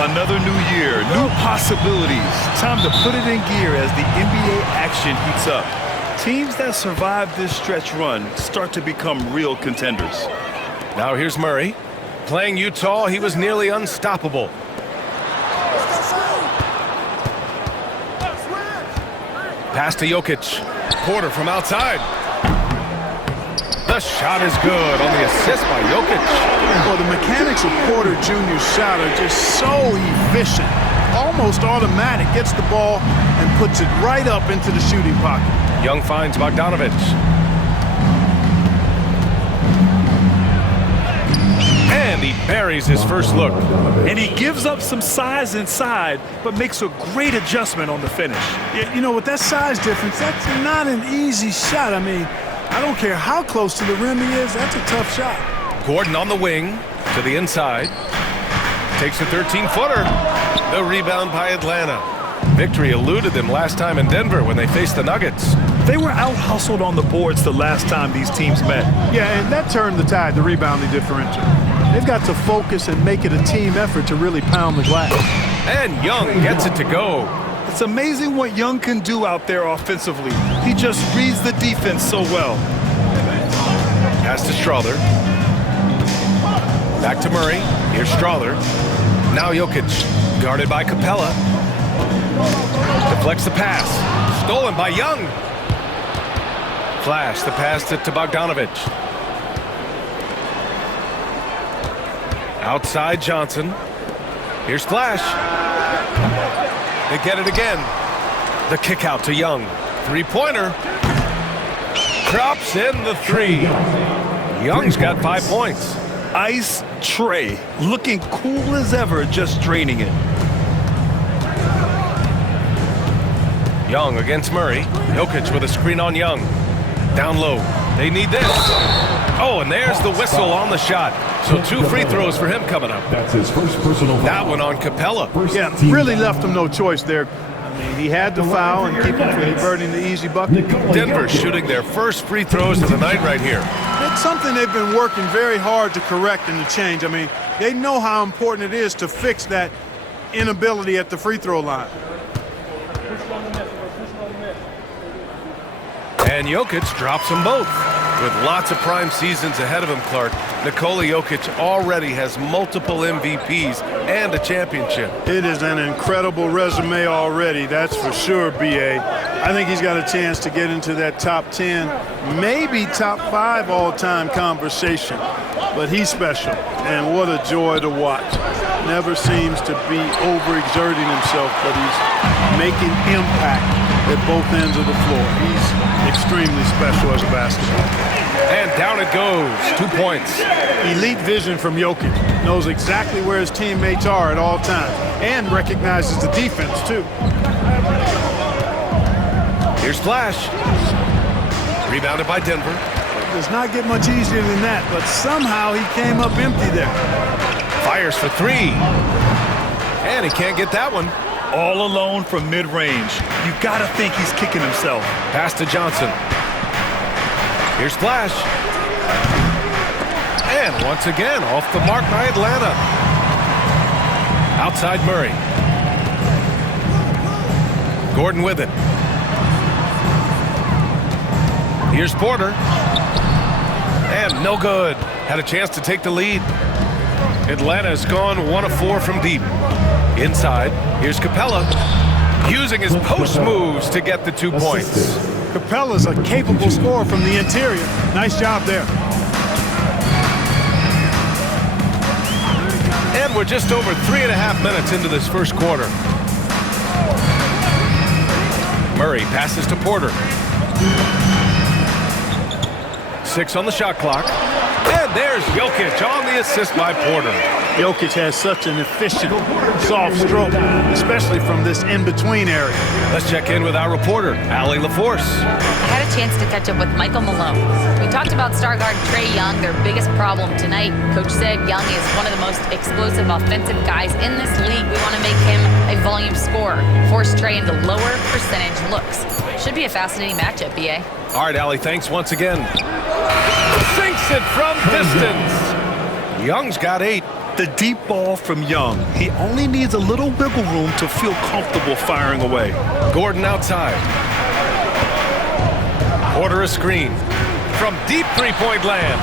Another new year, new possibilities. Time to put it in gear as the NBA action heats up. Teams that survive this stretch run start to become real contenders. Now here's Murray. Playing Utah, he was nearly unstoppable. Pass to Jokic. Porter from outside. The shot is good on the assist by Jokic. Well, the mechanics of Porter Jr.'s shot are just so efficient. Almost automatic. Gets the ball and puts it right up into the shooting pocket. Young finds Bogdanovich. And he buries his first look. And he gives up some size inside, but makes a great adjustment on the finish. Yeah, you know, with that size difference, that's not an easy shot. I mean, I don't care how close to the rim he is, that's a tough shot. Gordon on the wing to the inside. Takes a 13-footer. The rebound by Atlanta. Victory eluded them last time in Denver when they faced the Nuggets. They were out-hustled on the boards the last time these teams met. Yeah, and that turned the tide, the rebounding differential. They've got to focus and make it a team effort to really pound the glass. And Young gets it to go. It's amazing what Young can do out there offensively. He just reads the defense so well. Pass to Strother. Back to Murray. Here's Strother. Now Jokic. Guarded by Capella. Deflects the pass. Stolen by Young. Flash the pass to Bogdanovich. Outside Johnson. Here's Flash. They get it again. The kick out to Young. Three-pointer. Drops in the three. Young's got 5 points. Ice tray. Looking cool as ever, just draining it. Young against Murray. Jokic with a screen on Young. Down low. They need this. Oh, and there's the whistle on the shot. So 2 free throws for him coming up. That's his first personal foul. That one on Capella. Yeah, really left him no choice there. I mean, he had to foul and keep him from converting the easy bucket. Denver shooting their first free throws of the night right here. It's something they've been working very hard to correct and to change. I mean, they know how important it is to fix that inability at the free throw line. And Jokic drops them both. With lots of prime seasons ahead of him, Clark, Nikola Jokic already has multiple MVPs and a championship. It is an incredible resume already, that's for sure, B.A. I think he's got a chance to get into that top 10, maybe top 5 all-time conversation. But he's special, and what a joy to watch. Never seems to be overexerting himself, but he's making impact at both ends of the floor. He's extremely special as a basketball. And down it goes. 2 points. Elite vision from Jokic. Knows exactly where his teammates are at all times and recognizes the defense, too. Here's Flash. Rebounded by Denver. It does not get much easier than that, but somehow he came up empty there. Fires for 3. And he can't get that one. All alone from mid-range. You gotta think he's kicking himself. Pass to Johnson. Here's Flash. And once again, off the mark by Atlanta. Outside Murray. Gordon with it. Here's Porter. And no good. Had a chance to take the lead. Atlanta has gone 1 of 4 from deep. Inside, here's Capella. Using his post moves to get the 2 points. Capella's a capable scorer from the interior. Nice job there. And we're just over 3.5 minutes into this first quarter. Murray passes to Porter. 6 on the shot clock. And there's Jokic on the assist by Porter. Jokic has such an efficient, soft stroke, especially from this in-between area. Let's check in with our reporter, Allie LaForce. I had a chance to catch up with Michael Malone. We talked about star guard Trae Young, their biggest problem tonight. Coach said Young is one of the most explosive offensive guys in this league. We want to make him a volume scorer, force Trae into lower percentage looks. Should be a fascinating matchup, B.A. All right, Allie, thanks once again. Sinks it from distance. Young's got 8. The deep ball from Young. He only needs a little wiggle room to feel comfortable firing away. Gordon outside. Porter a screen. From deep three-point land.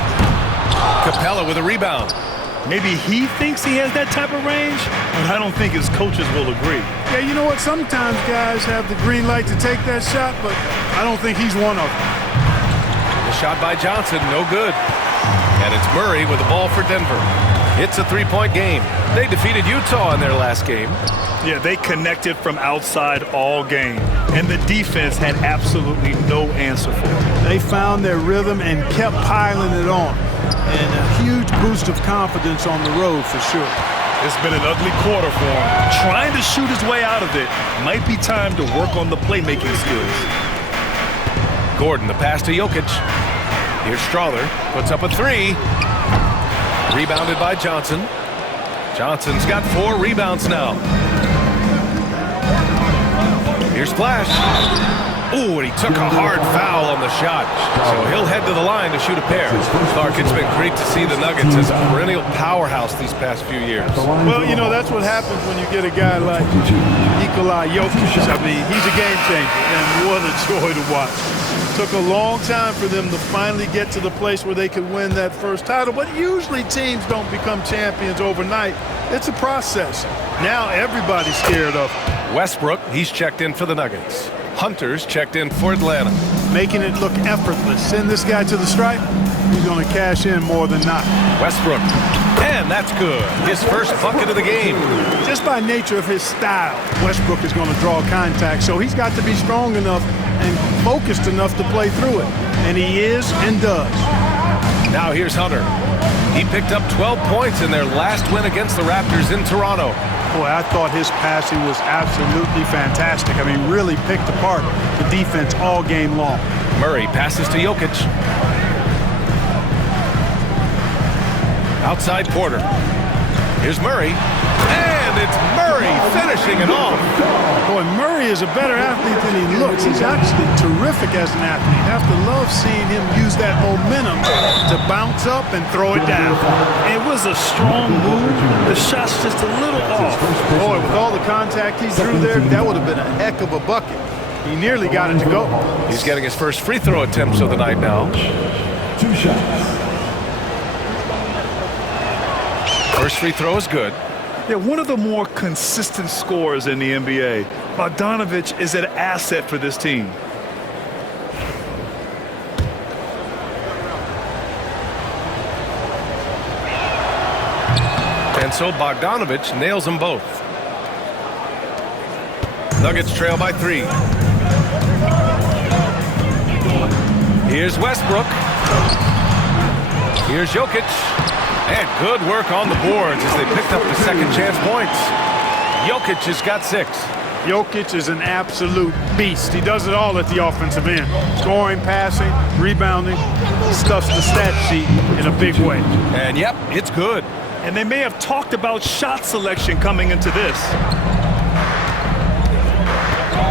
Capella with a rebound. Maybe he thinks he has that type of range, but I don't think his coaches will agree. Yeah, you know what? Sometimes guys have the green light to take that shot, but I don't think he's one of them. The shot by Johnson, no good. And it's Murray with the ball for Denver. It's a three-point game. They defeated Utah in their last game. Yeah, they connected from outside all game, and the defense had absolutely no answer for it. They found their rhythm and kept piling it on. And a huge boost of confidence on the road for sure. It's been an ugly quarter for him. Trying to shoot his way out of it. Might be time to work on the playmaking skills. Gordon, the pass to Jokic. Here's Strawther, puts up a 3. Rebounded by Johnson. Johnson's got 4 rebounds now. Here's Flash. Ooh, and he took a hard foul on the shot. So he'll head to the line to shoot a pair. Clark, it's been great to see the Nuggets as a perennial powerhouse these past few years. Well, you know, that's what happens when you get a guy like Nikola Jokic. I mean, he's a game changer, and what a joy to watch. Took a long time for them to finally get to the place where they could win that first title, but usually teams don't become champions overnight. It's a process. Now everybody's scared of him. Westbrook, he's checked in for the Nuggets. Hunter's checked in for Atlanta. Making it look effortless. Send this guy to the stripe, he's going to cash in more than not. Westbrook, and that's good. His first bucket of the game. Just by nature of his style, Westbrook is going to draw contact, so he's got to be strong enough and focused enough to play through it. And he is and does. Now here's Hunter. He picked up 12 points in their last win against the Raptors in Toronto. Boy, I thought his passing was absolutely fantastic. I mean, really picked apart the defense all game long. Murray passes to Jokic. Outside Porter. Here's Murray. And it's Murray finishing it off. Boy, Murray is a better athlete than he looks. He's actually terrific as an athlete. You have to love seeing him use that momentum to bounce up and throw it down. It was a strong move. The shot's just a little off. Boy, with all the contact he drew there, that would have been a heck of a bucket. He nearly got it to go. He's getting his first free throw attempts of the night now. 2 shots. First free throw is good. Yeah, one of the more consistent scorers in the NBA. Bogdanovich is an asset for this team. And so Bogdanovich nails them both. Nuggets trail by 3. Here's Westbrook. Here's Jokic. And good work on the boards as they picked up the second chance points. Jokic has got 6. Jokic is an absolute beast. He does it all at the offensive end. Scoring, passing, rebounding. He stuffs the stat sheet in a big way. And yep, it's good. And they may have talked about shot selection coming into this.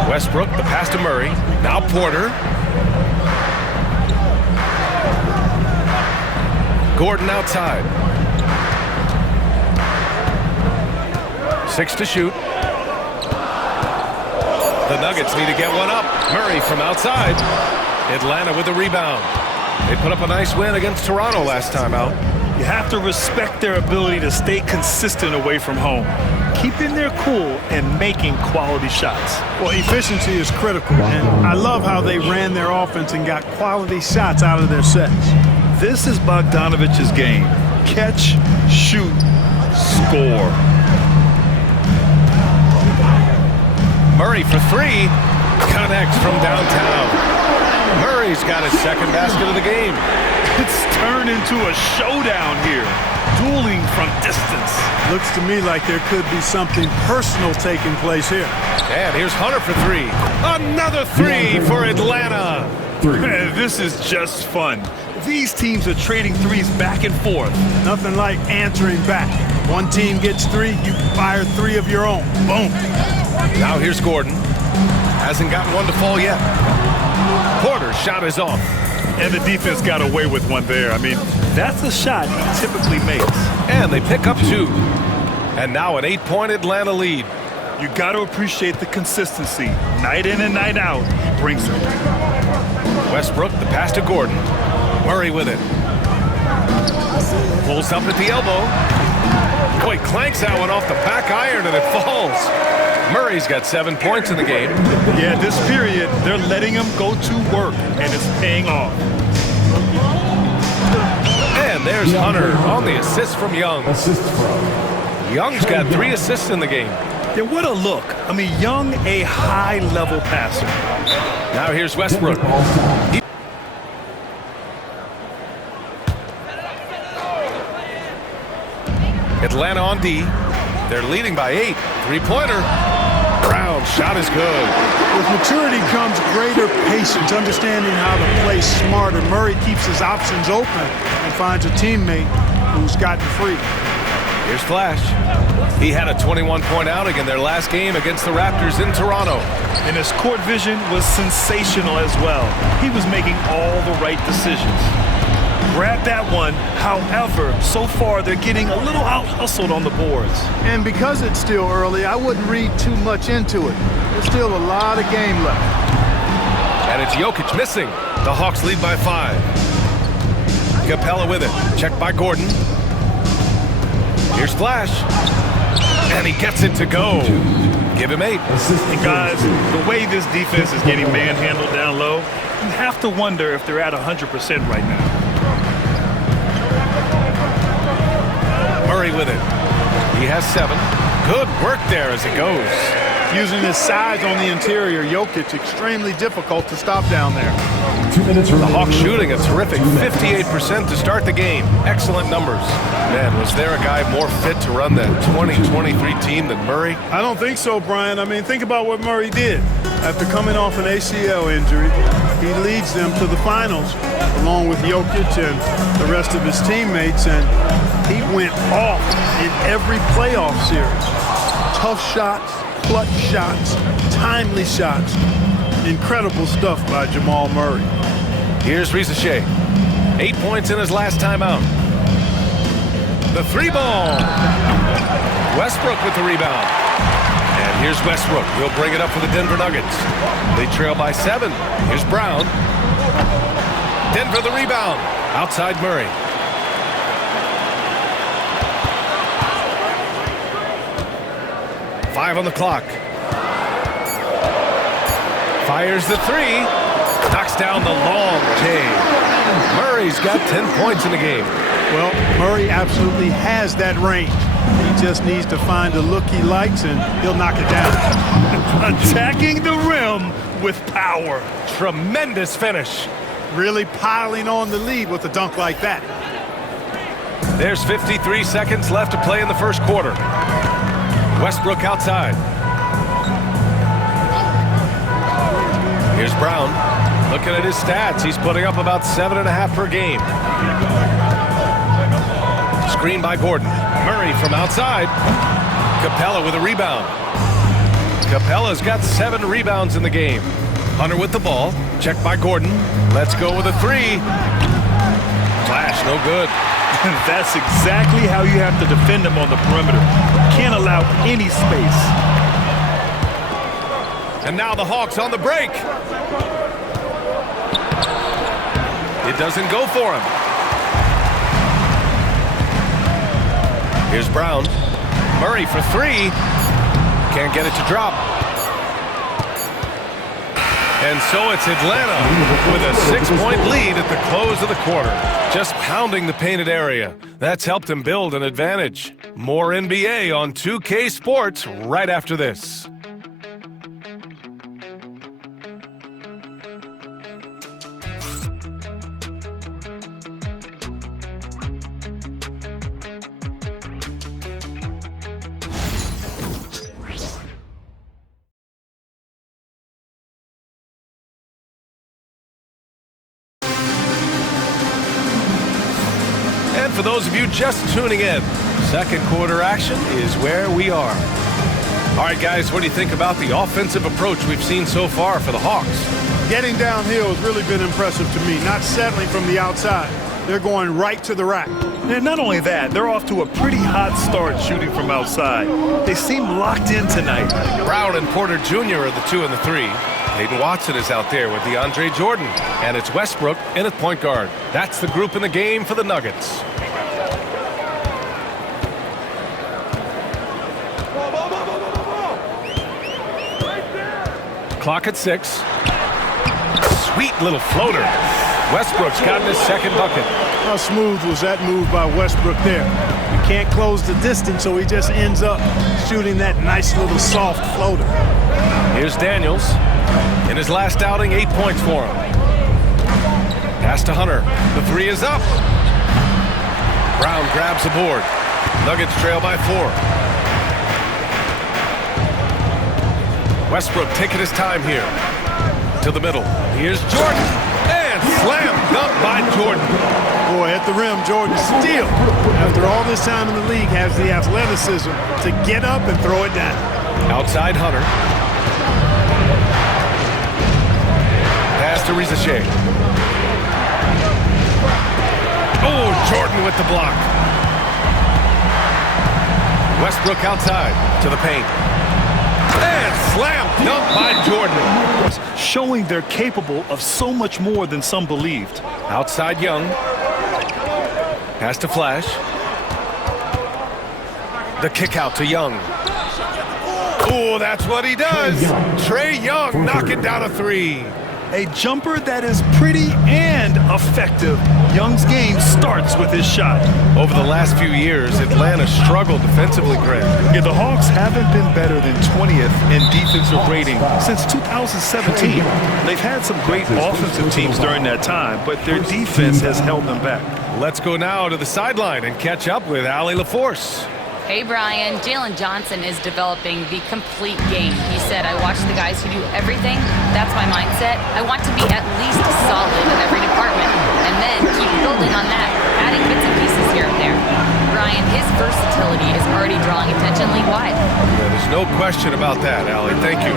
Westbrook, the pass to Murray. Now Porter. Gordon outside. 6 to shoot. The Nuggets need to get one up. Murray from outside. Atlanta with the rebound. They put up a nice win against Toronto last time out. You have to respect their ability to stay consistent away from home, keeping their cool and making quality shots. Well, efficiency is critical, and I love how they ran their offense and got quality shots out of their sets. This is Bogdanovich's game. Catch, shoot, score. Murray for 3. Connects from downtown. Murray's got his second basket of the game. It's turned into a showdown here. Dueling from distance. Looks to me like there could be something personal taking place here. And here's Hunter for 3. Another 3 for Atlanta. This is just fun. These teams are trading threes back and forth. Nothing like answering back. One team gets 3, you fire 3 of your own. Boom. Now here's Gordon. Hasn't gotten one to fall yet. Porter's shot is off. And the defense got away with one there. I mean, That's a shot he typically makes. And they pick up 2. And now an 8-point Atlanta lead. You got to appreciate the consistency. Night in and night out, he brings it. Westbrook, the pass to Gordon. Murray with it. Pulls up at the elbow. Boy, clanks that one off the back iron and it falls. Murray's got 7 points in the game. Yeah, this period, they're letting him go to work, and it's paying off. And there's Hunter on the assist from Young. Assist from Young's got 3 assists in the game. Yeah, what a look. I mean, Young, a high-level passer. Now here's Westbrook. Atlanta on D. They're leading by 8. 3-pointer. Brown shot is good. With maturity comes greater patience, understanding how to play smarter. Murray keeps his options open and finds a teammate who's gotten free. Here's Flash. He had a 21-point outing in their last game against the Raptors in Toronto. And his court vision was sensational as well. He was making all the right decisions. Grab that one. However, so far they're getting a little out-hustled on the boards. And because it's still early, I wouldn't read too much into it. There's still a lot of game left. And it's Jokic missing. The Hawks lead by 5. Capella with it. Checked by Gordon. Here's Flash. And he gets it to go. Give him 8. And guys, the way this defense is getting manhandled down low, you have to wonder if they're at 100% right now. Murray with it. He has 7. Good work there as it goes. Using his size on the interior, Jokic extremely difficult to stop down there. 2 minutes The remaining. Hawks shooting a terrific 58% to start the game. Excellent numbers. Man, was there a guy more fit to run that 2023 team than Murray? I don't think so, Brian. I mean, think about what Murray did. After coming off an ACL injury, he leads them to the finals, along with Jokic and the rest of his teammates, and he went off in every playoff series. Tough shots, clutch shots, timely shots. Incredible stuff by Jamal Murray. Here's Rizachet. 8 points in his last time out. The 3-ball. Westbrook with the rebound. And here's Westbrook. He'll bring it up for the Denver Nuggets. They trail by 7. Here's Brown. Denver the rebound. Outside Murray. Five on the clock. Fires the 3. Knocks down the long J. Murray's got 10 points in the game. Well, Murray absolutely has that range. He just needs to find a look he likes, and he'll knock it down. Attacking the rim with power. Tremendous finish. Really piling on the lead with a dunk like that. There's 53 seconds left to play in the first quarter. Westbrook outside. Here's Brown. Looking at his stats, he's putting up about 7.5 per game. Screen by Gordon. Murray from outside. Capella with a rebound. Capella's got 7 rebounds in the game. Hunter with the ball. Checked by Gordon. Let's go with a 3. Flash, no good. That's exactly how you have to defend him on the perimeter. Can't allow any space. And now the Hawks on the break. It doesn't go for him. Here's Brown. Murray for 3. Can't get it to drop. And so it's Atlanta with a 6-point lead at the close of the quarter. Just pounding the painted area. That's helped him build an advantage. More NBA on 2K Sports right after this. And for those of you just tuning in, second quarter action is where we are. All right, guys, what do you think about the offensive approach we've seen so far for the Hawks? Getting downhill has really been impressive to me, not settling from the outside. they're going right to the rack. And not only that, they're off to a pretty hot start shooting from outside. They seem locked in tonight. Brown and Porter Jr. are the 2 and the 3. Peyton Watson is out there with DeAndre Jordan. And it's Westbrook in at point guard. That's the group in the game for the Nuggets. Clock at 6. Sweet little floater. Westbrook's gotten his second bucket. How smooth was that move by Westbrook there? You can't close the distance, so he just ends up shooting that nice little soft floater. Here's Daniels. In his last outing, 8 points for him. Pass to Hunter. The 3 is up. Brown grabs the board. Nuggets trail by 4. Westbrook taking his time here. To the middle. Here's Jordan. And slam dunk by Jordan. Boy, at the rim, Jordan still, after all this time in the league, has the athleticism to get up and throw it down. Outside Hunter. Pass to Rizachet. Oh, Jordan with the block. Westbrook outside to the paint. And slam dunk by Jordan. Showing they're capable of so much more than some believed. Outside Young. Pass to Flash. The kick out to Young. Oh, that's what he does. Trae Young knocking down a 3. A jumper that is pretty and effective. Young's game starts with his shot. Over the last few years, Atlanta struggled defensively, Greg. Yeah, the Hawks haven't been better than 20th in defensive rating since 2017. They've had some great offensive teams during that time, but their defense has held them back. Let's go now to the sideline and catch up with Allie LaForce. Hey, Brian. Jalen Johnson is developing the complete game. He said, I watch the guys who do everything. That's my mindset. I want to be at least solid in every department and then keep building on that, adding bits and pieces here and there. Brian, his versatility is already drawing attention league-wide. Yeah, there's no question about that, Allie. Thank you.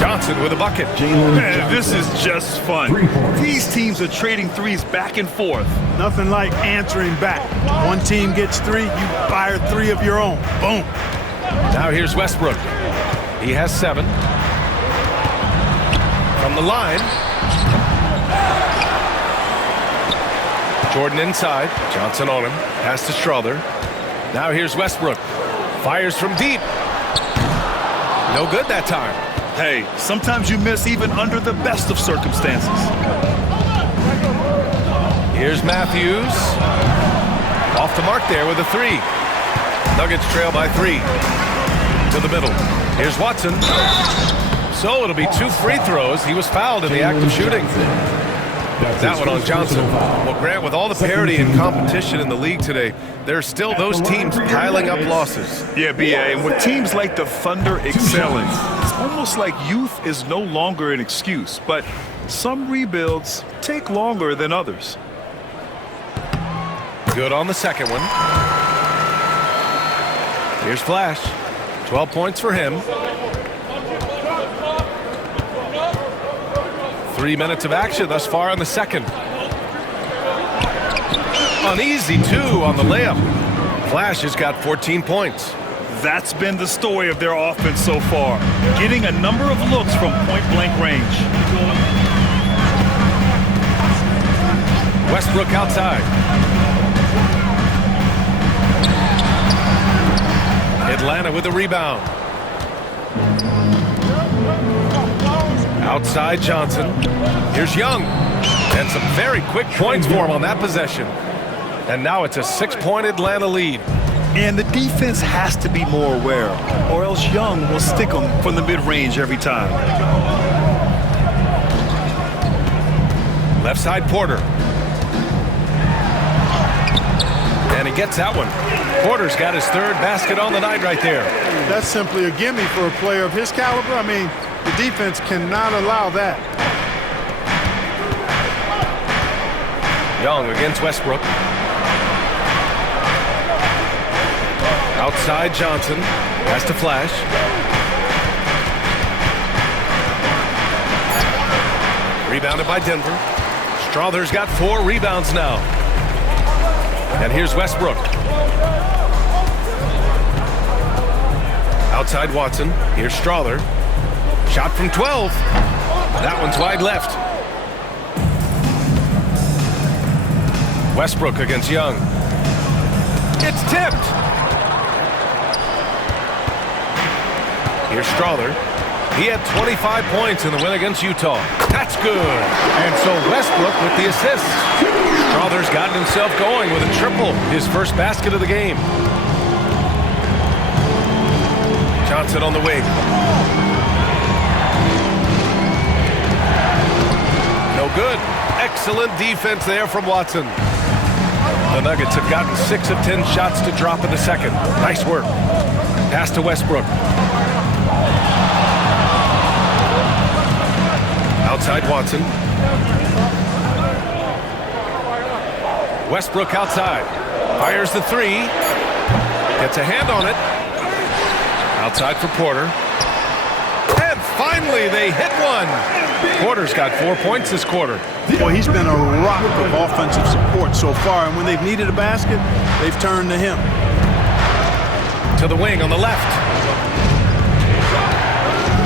Johnson with a bucket. Man, this is just fun. These teams are trading threes back and forth. Nothing like answering back. One team gets 3, you fire 3 of your own. Boom. Now here's Westbrook. He has 7. From the line. Jordan inside. Johnson on him. Pass to Strother. Now here's Westbrook. Fires from deep. No good that time. Hey, sometimes you miss even under the best of circumstances. Here's Matthews. Off the mark there with a 3. Nuggets trail by 3. To the middle. Here's Watson. So it'll be 2 free throws. He was fouled in the act of shooting. That one on Johnson. Well, Grant, with all the parity and competition in the league today, there are still those teams piling up losses. Yeah, BA, and with teams like the Thunder excelling, it's almost like youth is no longer an excuse, but some rebuilds take longer than others. Good on the second one. Here's Flash. 12 points for him. 3 minutes of action thus far in the second. An easy 2 on the layup. Flash has got 14 points. That's been the story of their offense so far, getting a number of looks from point-blank range. Westbrook outside. Atlanta with the rebound. Outside Johnson. Here's Young. And some very quick points for him on that possession. And now it's a 6-point Atlanta lead. And the defense has to be more aware, or else Young will stick them from the mid-range every time. Left side Porter. And he gets that one. Porter's got his 3rd basket on the night right there. That's simply a gimme for a player of his caliber. I mean, the defense cannot allow that. Young against Westbrook. Outside Johnson. Pass to Flash. Rebounded by Denver. Strother's got 4 rebounds now. And here's Westbrook. Outside Watson. Here's Strother. Shot from 12. That one's wide left. Westbrook against Young. It's tipped. Here's Strother. He had 25 points in the win against Utah. That's good. And so Westbrook with the assist. Strother's gotten himself going with a triple, his first basket of the game. Johnson on the wing. No good. Excellent defense there from Watson. The Nuggets have gotten 6 of 10 shots to drop in the second. Nice work. Pass to Westbrook. Outside Watson. Westbrook outside. Fires the 3. Gets a hand on it. Outside for Porter. And finally they hit one. Porter's got 4 points this quarter. Boy, he's been a rock of offensive support so far, and when they've needed a basket, they've turned to him. To the wing on the left.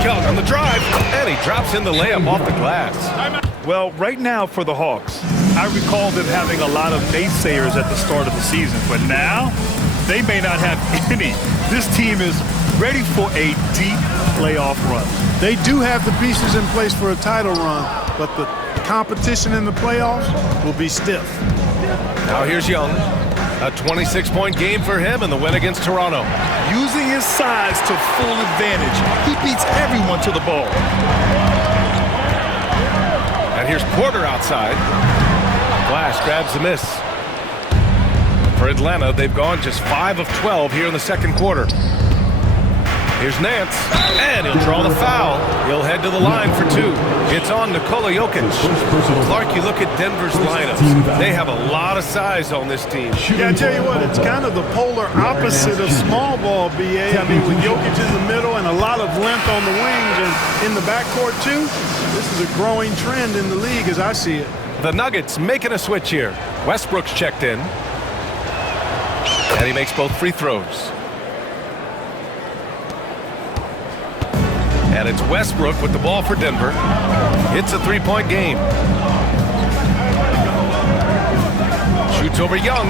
Young on the drive, and he drops in the layup off the glass. Well, right now for the Hawks, I recall them having a lot of naysayers at the start of the season, but now they may not have any. This team is ready for a deep playoff run. They do have the pieces in place for a title run, but the competition in the playoffs will be stiff. Now here's Young. A 26-point game for him in the win against Toronto. Using his size to full advantage, he beats everyone to the ball. And here's Porter outside. Flash grabs the miss. For Atlanta, they've gone just 5 of 12 here in the second quarter. Here's Nance, and he'll draw the foul. He'll head to the line for 2. It's on Nikola Jokic. Clark, you look at Denver's lineups. They have a lot of size on this team. Yeah, I tell you what, it's kind of the polar opposite of small ball, BA. I mean, with Jokic in the middle and a lot of length on the wings and in the backcourt, too, this is a growing trend in the league as I see it. The Nuggets making a switch here. Westbrook's checked in. And he makes both free throws. And it's Westbrook with the ball for Denver. It's a 3-point game. Shoots over Young,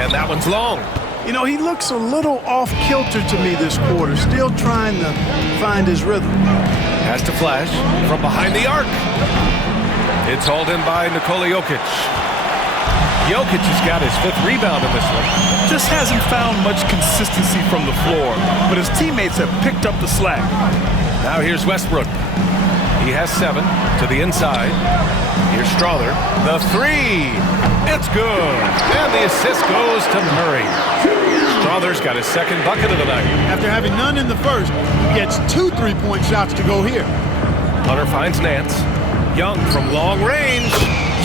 and that one's long. You know, he looks a little off-kilter to me this quarter, still trying to find his rhythm. Has to Flash from behind the arc. It's hauled in by Nikola Jokic. Jokic has got his 5th rebound in this one. Just hasn't found much consistency from the floor, but his teammates have picked up the slack. Now here's Westbrook. He has 7 to the inside. Here's Strother. The 3. It's good. And the assist goes to Murray. Strother's got his 2nd bucket of the night. After having none in the first, he gets 2 3-point shots to go here. Hunter finds Nance. Young from long range.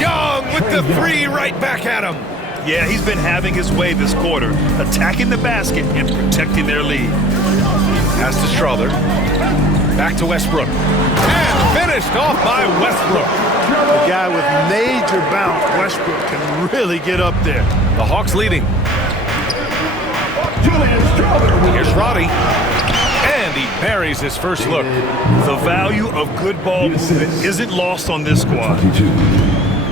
Young with the 3 right back at him. Yeah, he's been having his way this quarter, attacking the basket and protecting their lead. Pass to Strother. Back to Westbrook. And finished off by Westbrook. A guy with major bounce, Westbrook, can really get up there. The Hawks leading. Here's Roddy. And he buries his first look. The value of good ball movement isn't lost on this squad.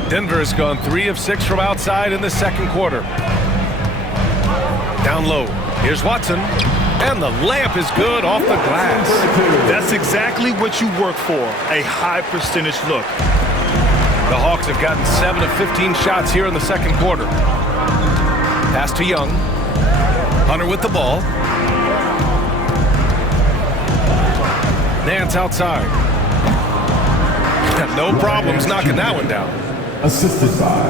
Denver has gone 3 of 6 from outside in the second quarter. Down low. Here's Watson. And the layup is good off the glass. That's exactly what you work for, a high percentage look. The Hawks have gotten 7 of 15 shots here in the second quarter. Pass to Young. Hunter with the ball. Nance outside. No problems knocking that one down. Assisted by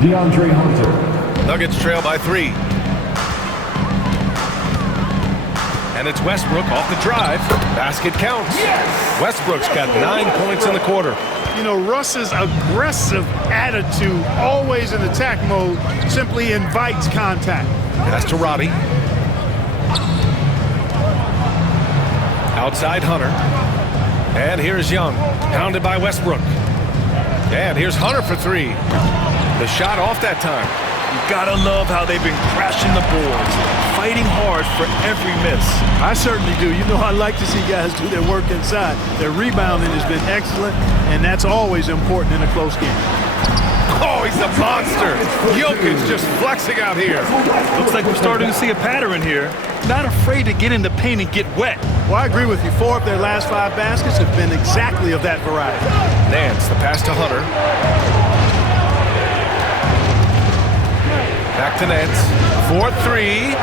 DeAndre Hunter. Nuggets trail by 3. And it's Westbrook off the drive. Basket counts. Yes! Westbrook's got 9 points in the quarter. You know, Russ's aggressive attitude, always in attack mode, simply invites contact. Pass to Roddy. Outside Hunter. And here's Young, pounded by Westbrook. And here's Hunter for three. The shot off that time. You gotta love how they've been crashing the boards, fighting hard for every miss. I certainly do. You know, I like to see guys do their work inside. Their rebounding has been excellent, and that's always important in a close game. Oh, he's a monster. Jokic just flexing out here. Looks like we're starting to see a pattern here. Not afraid to get in the paint and get wet. Well, I agree with you. 4 of their last 5 baskets have been exactly of that variety. Nance, the pass to Hunter. Back to Nance. 4-3.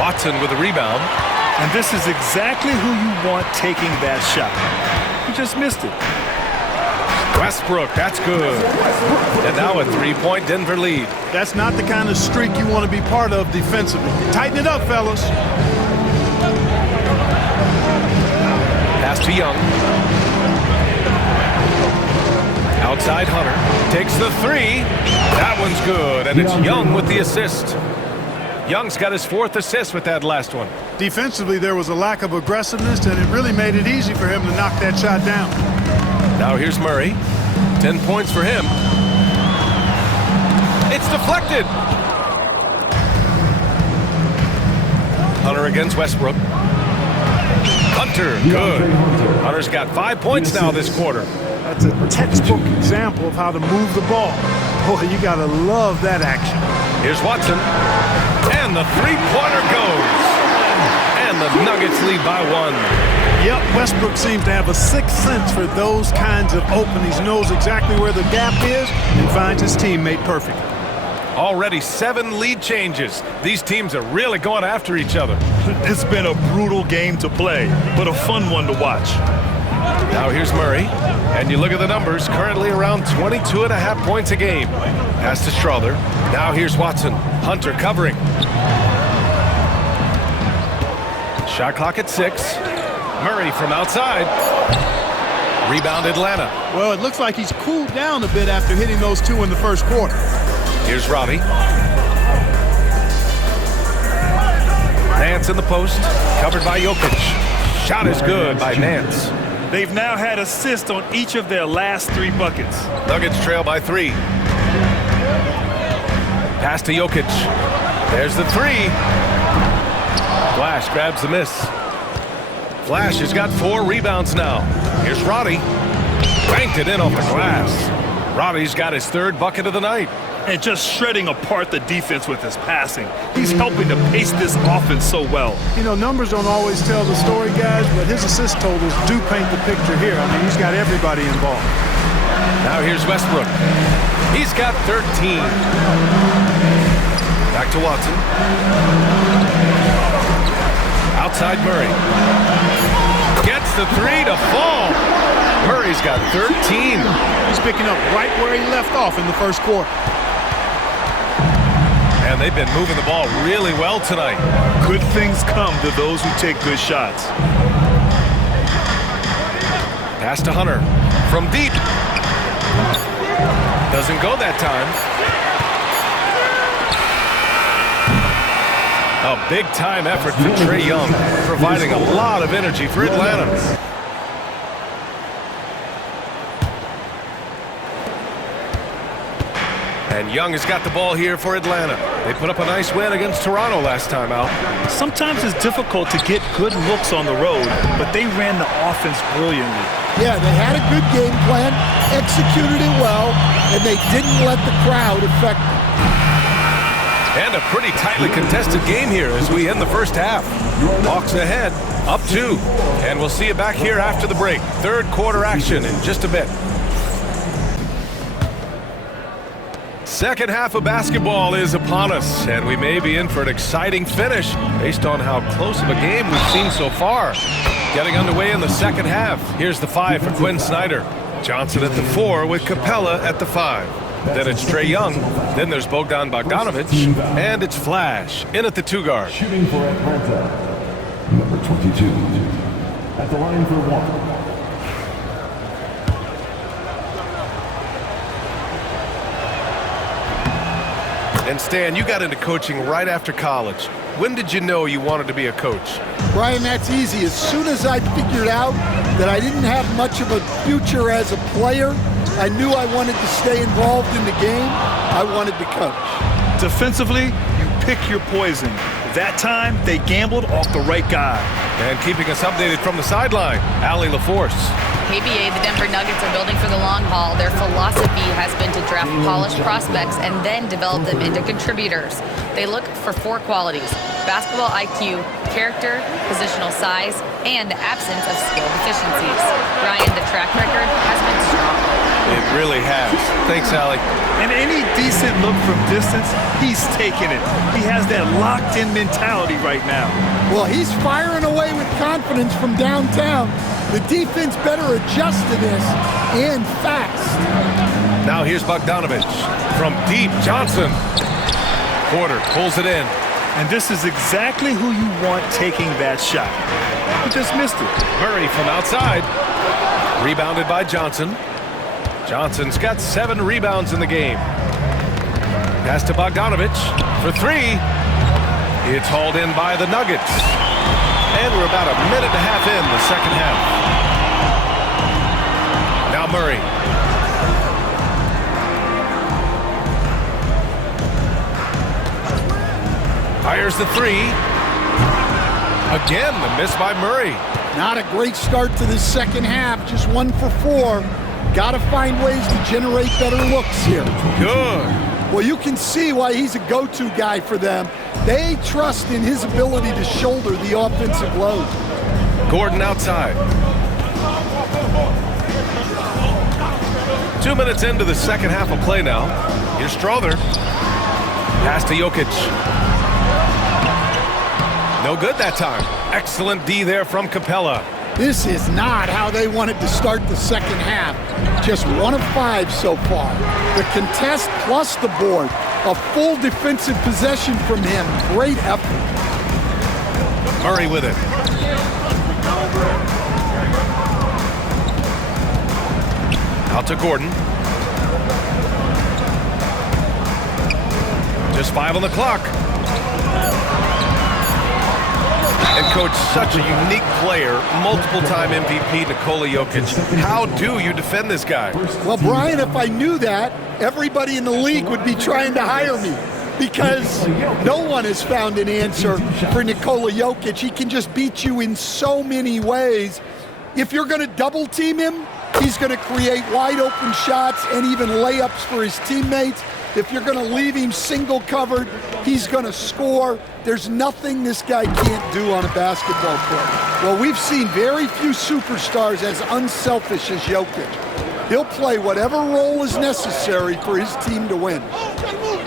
Watson with a rebound. And this is exactly who you want taking that shot. You just missed it. Westbrook, that's good. And now a 3-point Denver lead. That's not the kind of streak you want to be part of defensively. Tighten it up, fellas. Pass to Young. Outside Hunter. Takes the three. That one's good, and it's Young with the assist. Young's got his 4th assist with that last one. Defensively, there was a lack of aggressiveness, and it really made it easy for him to knock that shot down. Now here's Murray. 10 points for him. It's deflected. Hunter against Westbrook. Hunter, good. Hunter's got 5 points now this quarter. That's a textbook example of how to move the ball. Boy, you got to love that action. Here's Watson. And the three-pointer goes. And the Nuggets lead by 1. Yep, Westbrook seems to have a sixth sense for those kinds of openings. He knows exactly where the gap is and finds his teammate perfect. Already 7 lead changes. These teams are really going after each other. It's been a brutal game to play, but a fun one to watch. Now here's Murray. And you look at the numbers, currently around 22.5 points a game. Pass to Strother. Now here's Watson. Hunter covering. Shot clock at 6. Murray from outside. Rebound Atlanta. Well, it looks like he's cooled down a bit after hitting those 2 in the first quarter. Here's Robbie. Nance in the post. Covered by Jokic. Shot is good by Nance. They've now had assists on each of their last 3 buckets. Nuggets trail by 3. Pass to Jokic. There's the 3. Flash grabs the miss. Flash has got 4 rebounds now. Here's Roddy. Banked it in off the glass. Roddy's got his 3rd bucket of the night. And just shredding apart the defense with his passing. He's helping to pace this offense so well. You know, numbers don't always tell the story, guys, but his assist totals do paint the picture here. I mean, he's got everybody involved. Now here's Westbrook. He's got 13. Back to Watson. Outside Murray. Gets the 3 to fall. Murray's got 13. He's picking up right where he left off in the first quarter. And they've been moving the ball really well tonight. Good things come to those who take good shots. Pass to Hunter. From deep. Doesn't go that time. A big-time effort for Trae Young, providing a lot of energy for Atlanta. And Young has got the ball here for Atlanta. They put up a nice win against Toronto last time out. Sometimes it's difficult to get good looks on the road, but they ran the offense brilliantly. Yeah, they had a good game plan, executed it well, and they didn't let the crowd affect them. And a pretty tightly contested game here as we end the first half. Hawks ahead, up 2. And we'll see you back here after the break. 3rd quarter action in just a bit. Second half of basketball is upon us, and we may be in for an exciting finish based on how close of a game we've seen so far. Getting underway in the second half. Here's the 5 for Quinn Snyder. Johnson at the 4 with Capella at the 5. Then it's Trae Young. Then there's Bogdan Bogdanovic. And it's Flash in at the 2 guard. Shooting for Atlanta, number 22. At the line for 1. And Stan, you got into coaching right after college. when did you know you wanted to be a coach? Brian, that's easy. As soon as I figured out that I didn't have much of a future as a player, I knew I wanted to stay involved in the game. I wanted to coach. Defensively, you pick your poison. That time, they gambled off the right guy. And keeping us updated from the sideline, Allie LaForce. KBA, the Denver Nuggets are building for the long haul. Their philosophy has been to draft polished prospects and then develop them into contributors. They look for 4 qualities: basketball IQ, character, positional size, and the absence of skill deficiencies. Brian, the track record has been strong. It really has. Thanks, Allie. And any decent look from distance, he's taking it. He has that locked-in mentality right now. Well, he's firing away with confidence from downtown. The defense better adjust to this, and fast. Now here's Bogdanovich. From deep, Johnson. Porter pulls it in. And this is exactly who you want taking that shot. He just missed it. Murray from outside. Rebounded by Johnson. Johnson's got 7 rebounds in the game. Pass to Bogdanovich for 3. It's hauled in by the Nuggets. And we're about a minute and a half in the second half. Now Murray. Fires the 3. Again, the miss by Murray. Not a great start to the second half, just 1 for 4. Got to find ways to generate better looks here. Good. Well, you can see why he's a go-to guy for them. They trust in his ability to shoulder the offensive load. Gordon outside. 2 minutes into the second half of play now. Here's Strother. Pass to Jokic. No good that time. Excellent D there from Capella. This is not how they wanted to start the second half. Just 1 of 5 so far. The contest plus the board. A full defensive possession from him. Great effort. Murray with it. Out to Gordon. Just 5 on the clock. And coach, such a unique player, multiple-time MVP Nikola Jokic. How do you defend this guy? Well, Brian, if I knew that, everybody in the league would be trying to hire me, because no one has found an answer for Nikola Jokic. He can just beat you in so many ways. If you're going to double team him, he's going to create wide open shots and even layups for his teammates. If you're going to leave him single covered, he's going to score. There's nothing this guy can't do on a basketball court. Well, we've seen very few superstars as unselfish as Jokic. He'll play whatever role is necessary for his team to win.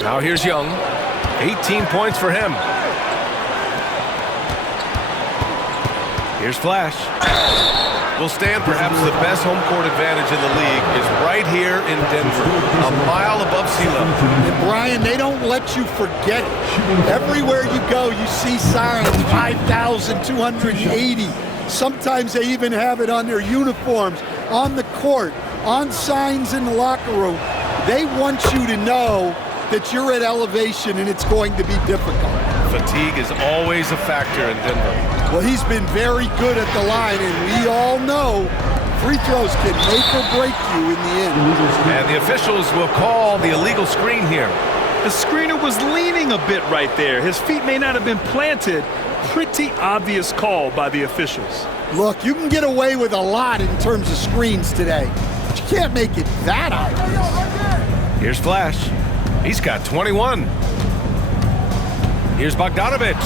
Now here's Young. 18 points for him. Here's Flash. Will stand perhaps the best home court advantage in the league is right here in Denver, a mile above sea level. And Brian, they don't let you forget it. Everywhere you go, you see signs, 5,280. Sometimes they even have it on their uniforms, on the court, on signs in the locker room. They want you to know that you're at elevation and it's going to be difficult. Fatigue is always a factor in Denver. Well, he's been very good at the line, and we all know free throws can make or break you in the end. And the officials will call the illegal screen here. The screener was leaning a bit right there. His feet may not have been planted. Pretty obvious call by the officials. Look, you can get away with a lot in terms of screens today, but you can't make it that obvious. Here's Flash. He's got 21. Here's Bogdanovich.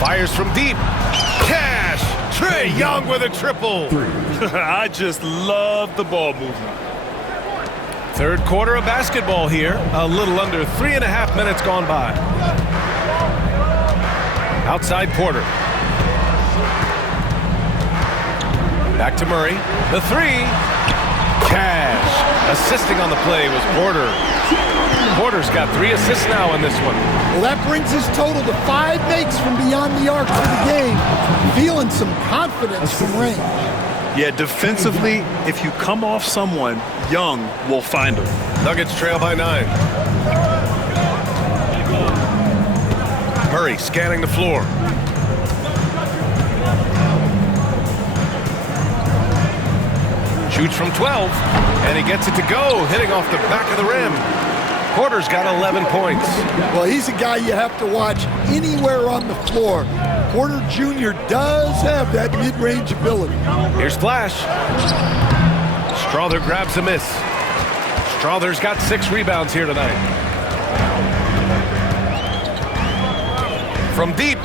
Fires from deep. Cash! Trae Young with a triple. I just love the ball movement. Third quarter of basketball here. A little under 3.5 minutes gone by. Outside Porter. Back to Murray. The 3. Cash. Assisting on the play was Porter. Porter's got 3 assists now in this one. Well, that brings his total to 5 makes from beyond the arc for the game. Feeling some confidence from range. Yeah, defensively, if you come off someone, Young will find him. Nuggets trail by 9. Murray scanning the floor. Shoots from 12, and he gets it to go, hitting off the back of the rim. Porter's got 11 points. Well, he's a guy you have to watch anywhere on the floor. Porter Jr. does have that mid-range ability. Here's Flash. Strother grabs a miss. Strother's got 6 rebounds here tonight. From deep.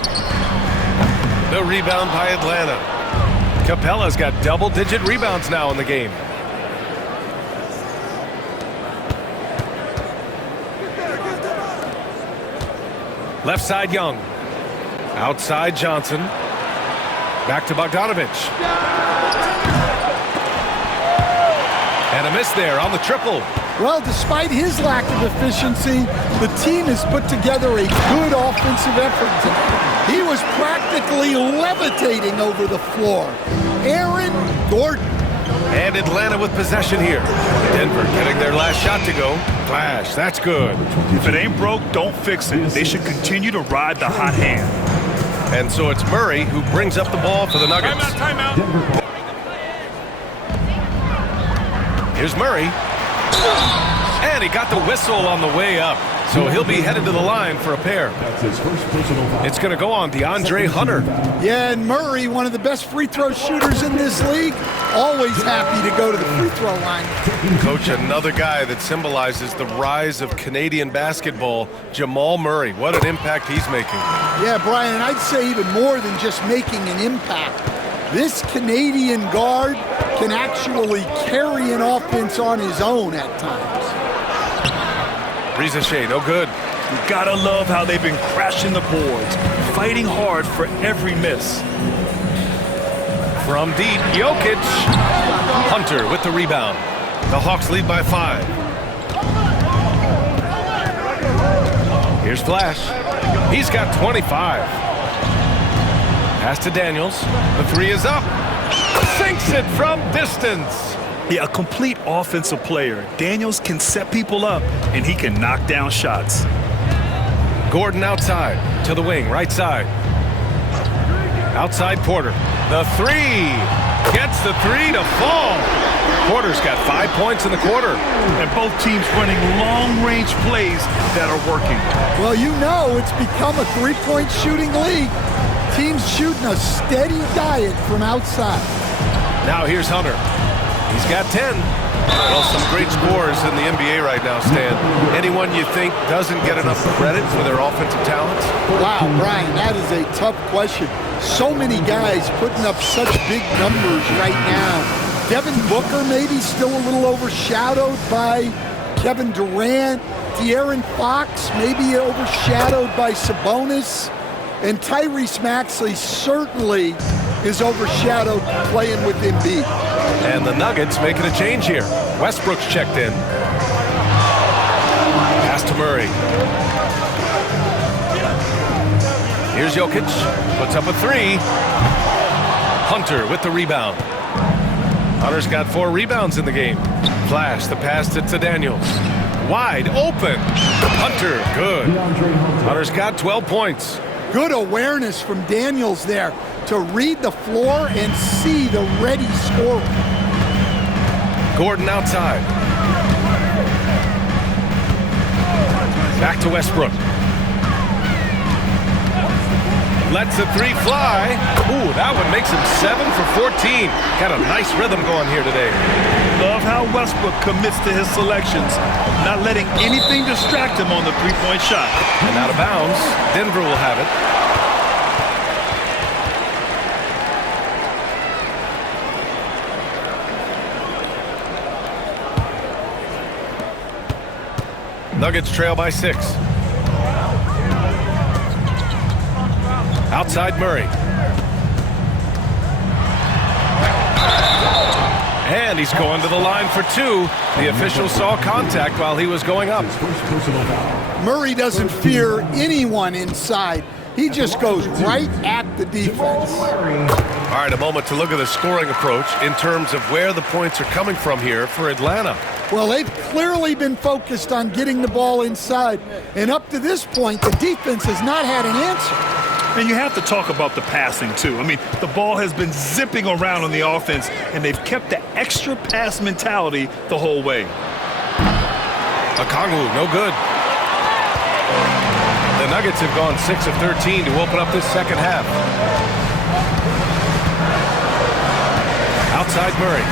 The rebound by Atlanta. Capella's got double-digit rebounds now in the game. Left side, Young. Outside, Johnson. Back to Bogdanovich. And a miss there on the triple. Well, despite his lack of efficiency, the team has put together a good offensive effort tonight. He was practically levitating over the floor. Aaron Gordon. And Atlanta with possession here. Denver getting their last shot to go. Flash, that's good. If it ain't broke, don't fix it. They should continue to ride the hot hand. And so it's Murray who brings up the ball for the Nuggets. Timeout. Here's Murray. And he got the whistle on the way up. So he'll be headed to the line for a pair. It's going to go on DeAndre Hunter. Yeah, and Murray, one of the best free throw shooters in this league, always happy to go to the free throw line. Coach, another guy that symbolizes the rise of Canadian basketball, Jamal Murray. What an impact he's making. Yeah, Brian, I'd say even more than just making an impact. This Canadian guard can actually carry an offense on his own at times. Ricochet, no good. You gotta love how they've been crashing the boards, fighting hard for every miss. From deep, Jokic. Hunter with the rebound. The Hawks lead by 5. Here's Flash. He's got 25. Pass to Daniels. The 3 is up. Sinks it from distance. Yeah, a complete offensive player. Daniels can set people up, and he can knock down shots. Gordon outside to the wing, right side. Outside Porter. The 3. Gets the 3 to fall. Porter's got 5 points in the quarter. And both teams running long-range plays that are working. Well, you know it's become a three-point shooting league. Teams shooting a steady diet from outside. Now here's Hunter. He's got 10. Well, some great scores in the NBA right now, Stan. Anyone you think doesn't get enough credit for their offensive talents? Wow, Brian, that is a tough question. So many guys putting up such big numbers right now. Devin Booker maybe still a little overshadowed by Kevin Durant. De'Aaron Fox maybe overshadowed by Sabonis. And Tyrese Maxey certainly is overshadowed playing with Embiid. And the Nuggets making a change here. Westbrook's checked in. Pass to Murray. Here's Jokic. Puts up a 3. Hunter with the rebound. Hunter's got 4 rebounds in the game. Flash, the pass to Daniels. Wide open. Hunter, good. Hunter's got 12 points. Good awareness from Daniels there to read the floor and see the ready scorer. Gordon outside. Back to Westbrook. Lets the 3 fly. Ooh, that one makes him 7 for 14. Got a nice rhythm going here today. Love how Westbrook commits to his selections, not letting anything distract him on the three-point shot. And out of bounds, Denver will have it. Nuggets trail by 6. Outside Murray. And he's going to the line for 2. The official saw contact while he was going up. Murray doesn't fear anyone inside. He just goes right at the defense. All right, a moment to look at the scoring approach in terms of where the points are coming from here for Atlanta. Well, they've clearly been focused on getting the ball inside. And up to this point, the defense has not had an answer. And you have to talk about the passing, too. I mean, the ball has been zipping around on the offense, and they've kept the extra pass mentality the whole way. Okongwu, no good. The Nuggets have gone 6 of 13 to open up this second half. Outside Murray.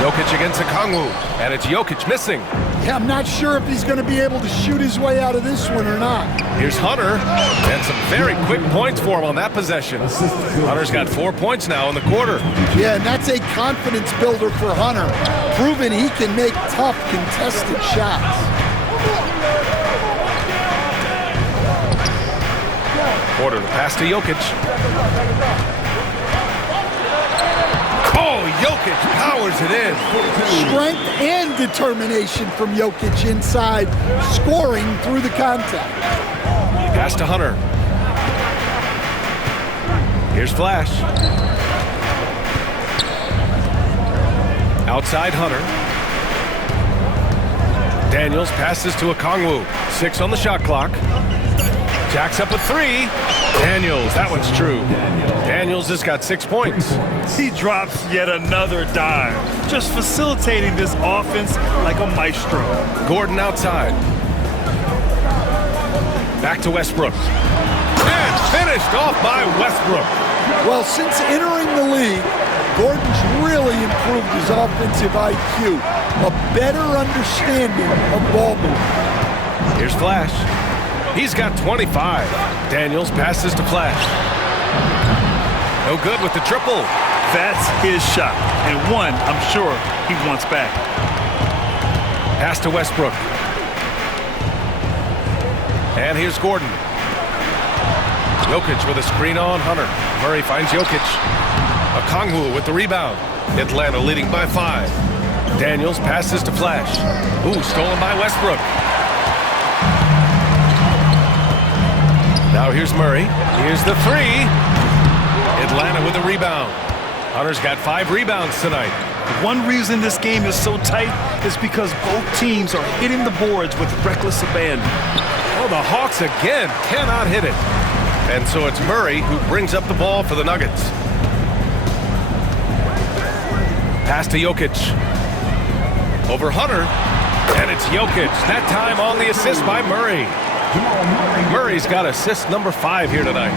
Jokic against Okongwu, and it's Jokic missing. Yeah, I'm not sure if he's going to be able to shoot his way out of this one or not. Here's Hunter, and some very quick points for him on that possession. Hunter's got 4 points now in the quarter. Yeah, and that's a confidence builder for Hunter, proving he can make tough, contested shots. Porter, the pass to Jokic. Oh, Jokic powers it in. Strength and determination from Jokic inside, scoring through the contact. Pass to Hunter. Here's Flash. Outside Hunter. Daniels passes to Okongwu. 6 on the shot clock. Jacks up a 3. Daniels, that one's true. Daniels has got 6 points. He drops yet another dime, just facilitating this offense like a maestro. Gordon outside. Back to Westbrook. And finished off by Westbrook. Well, since entering the league, Gordon's really improved his offensive IQ, a better understanding of ball movement. Here's Flash. He's got 25. Daniels passes to Flash. No good with the triple. That's his shot, and one I'm sure he wants back. Pass to Westbrook. And here's Gordon. Jokic with a screen on Hunter. Murray finds Jokic. Okongwu with the rebound. Atlanta leading by 5. Daniels passes to Flash. Ooh, stolen by Westbrook. Now here's Murray. Here's the 3. Atlanta with a rebound. Hunter's got 5 rebounds tonight. One reason this game is so tight is because both teams are hitting the boards with reckless abandon. Oh, the Hawks again cannot hit it. And so it's Murray who brings up the ball for the Nuggets. Pass to Jokic. Over Hunter. And it's Jokic. That time on the assist by Murray. Murray's got assist number 5 here tonight.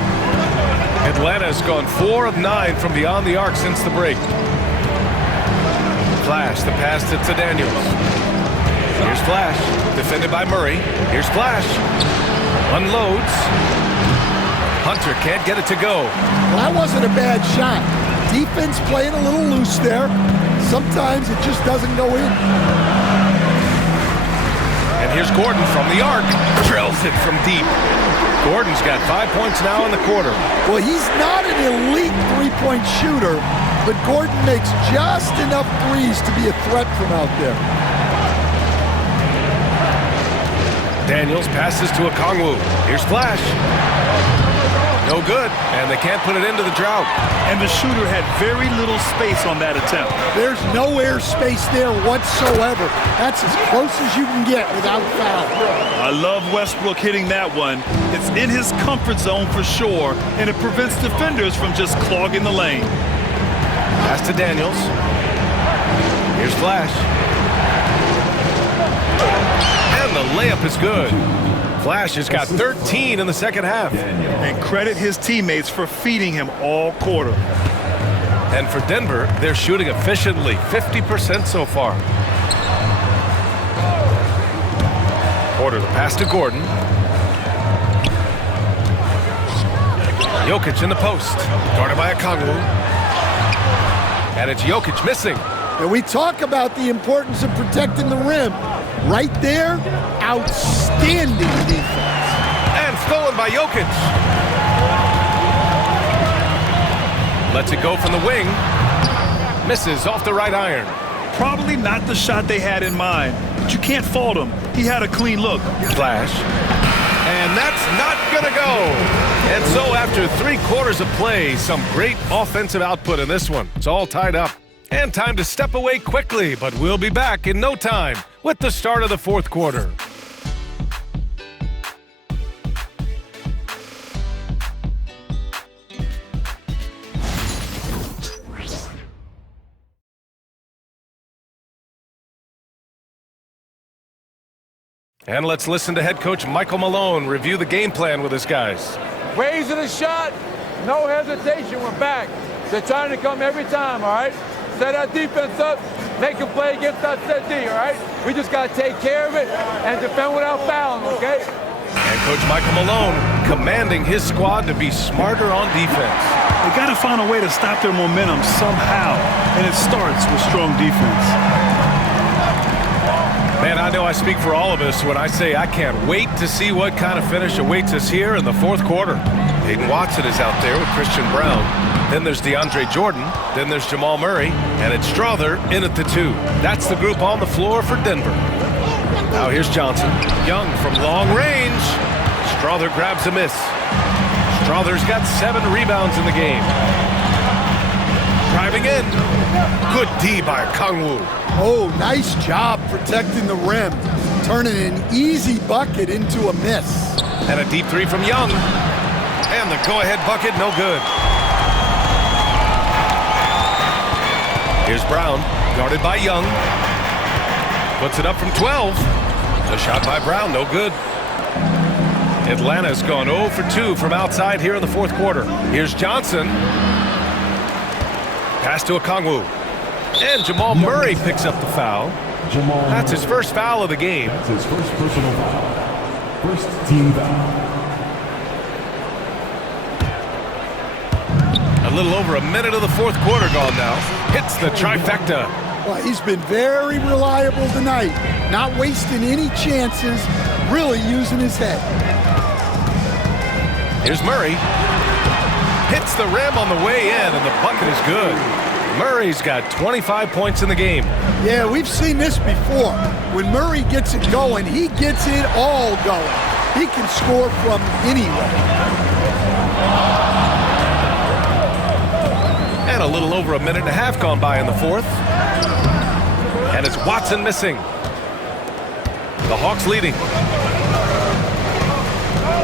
Atlanta's gone 4 of 9 from beyond the arc since the break. Flash, the pass to Daniels. Here's Flash, defended by Murray. Here's Flash. Unloads. Hunter can't get it to go. Well, that wasn't a bad shot. Defense playing a little loose there. Sometimes it just doesn't go in. And here's Gordon from the arc. Drills it from deep. Gordon's got 5 points now in the quarter. Well, he's not an elite three-point shooter, but Gordon makes just enough threes to be a threat from out there. Daniels passes to Okongwu. Here's Flash. No good, and they can't put it into the drought. And the shooter had very little space on that attempt. There's no air space there whatsoever. That's as close as you can get without foul. I love Westbrook hitting that one. It's in his comfort zone for sure, and it prevents defenders from just clogging the lane. Pass to Daniels. Here's Flash. And the layup is good. Flash has got 13 in the second half. And credit his teammates for feeding him all quarter. And for Denver, they're shooting efficiently, 50% so far. Porter, the pass to Gordon. Jokic in the post, guarded by Okongwu. And it's Jokic missing. And we talk about the importance of protecting the rim. Right there, outstanding defense. And stolen by Jokic. Lets it go from the wing. Misses off the right iron. Probably not the shot they had in mind, but you can't fault him. He had a clean look. Flash. And that's not going to go. And so after 3 quarters of play, some great offensive output in this one. It's all tied up. And time to step away quickly, but we'll be back in no time with the start of the 4th quarter. And let's listen to head coach Michael Malone review the game plan with his guys. Raising the shot, no hesitation, we're back. They're trying to come every time, all right? Set our defense up, make a play against our set D, all right? We just got to take care of it and defend without fouling, okay? And Coach Michael Malone commanding his squad to be smarter on defense. They got to find a way to stop their momentum somehow, and it starts with strong defense. Man, I know I speak for all of us when I say I can't wait to see what kind of finish awaits us here in the 4th quarter. Hayden Watson is out there with Christian Brown. Then there's DeAndre Jordan. Then there's Jamal Murray. And it's Strother in at the 2. That's the group on the floor for Denver. Now here's Johnson. Young from long range. Strother grabs a miss. Strother's got 7 rebounds in the game. Driving in. Good D by Kangwoo. Oh, nice job protecting the rim. Turning an easy bucket into a miss. And a deep 3 from Young. And the go-ahead bucket, no good. Here's Brown, guarded by Young. Puts it up from 12. The shot by Brown, no good. Atlanta's gone 0 for 2 from outside here in the 4th quarter. Here's Johnson. Pass to Okongwu. And Jamal Murray picks up the foul. That's his first foul of the game. That's his first personal foul. First team foul. A little over a minute of the 4th quarter gone now. Hits the trifecta. Well, he's been very reliable tonight. Not wasting any chances, really using his head. Here's Murray. Hits the rim on the way in, and the bucket is good. Murray's got 25 points in the game. Yeah, we've seen this before. When Murray gets it going, he gets it all going. He can score from anywhere. And a little over a minute and a half gone by in the 4th. And it's Watson missing. The Hawks leading.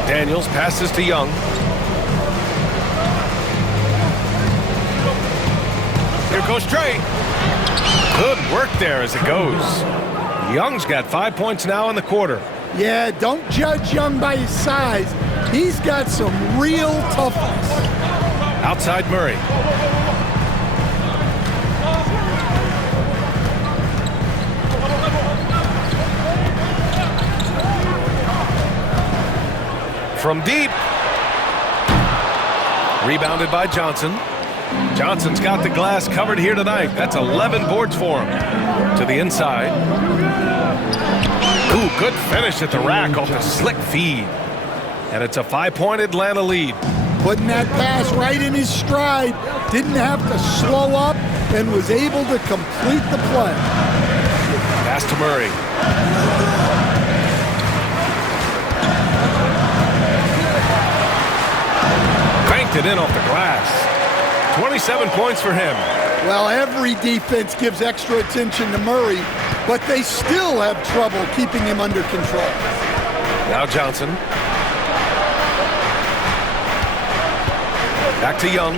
Daniels passes to Young. Here goes Trey. Good work there as it goes. Young's got 5 points now in the quarter. Yeah, don't judge Young by his size. He's got some real toughness. Outside Murray. From deep. Rebounded by Johnson. Johnson's got the glass covered here tonight. That's 11 boards for him. To the inside. Ooh, good finish at the rack off the slick feed. And it's a 5-point Atlanta lead. Putting that pass right in his stride. Didn't have to slow up and was able to complete the play. Pass to Murray. Banked it in off the glass. 27 points for him. Well, every defense gives extra attention to Murray, but they still have trouble keeping him under control. Now Johnson. Back to Young.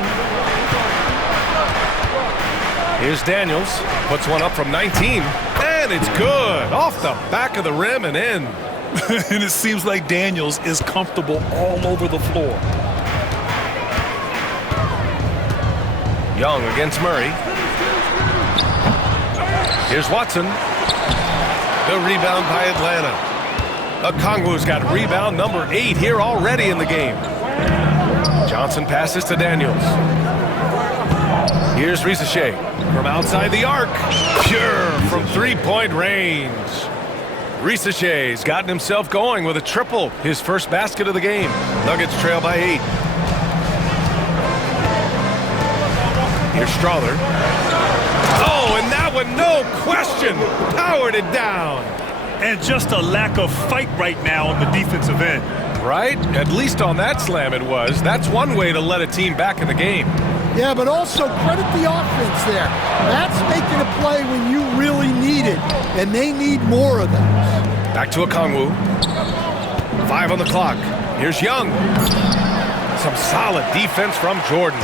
Here's Daniels. Puts one up from 19. And it's good. Off the back of the rim and in. And it seems like Daniels is comfortable all over the floor. Young against Murray. Here's Watson. The rebound by Atlanta. Okongwu's got rebound number 8 here already in the game. Johnson passes to Daniels. Here's Risache from outside the arc. Pure from 3-point range. Risache's gotten himself going with a triple. His first basket of the game. Nuggets trail by 8. Here's Strother. Oh, and that one, no question, powered it down. And just a lack of fight right now on the defensive end. Right? At least on that slam it was. That's one way to let a team back in the game. Yeah, but also credit the offense there. That's making a play when you really need it, and they need more of those. Back to Okongwu. 5 on the clock. Here's Young. Some solid defense from Jordan.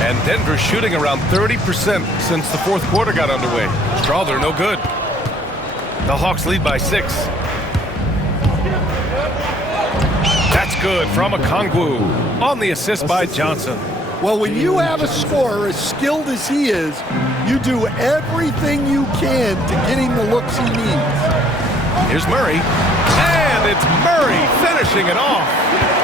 And Denver shooting around 30% since the fourth quarter got underway. Strother, no good. The Hawks lead by 6. That's good from Okongwu on the assist by Johnson. Well, when you have a scorer as skilled as he is, you do everything you can to get him the looks he needs. Here's Murray. And it's Murray finishing it off.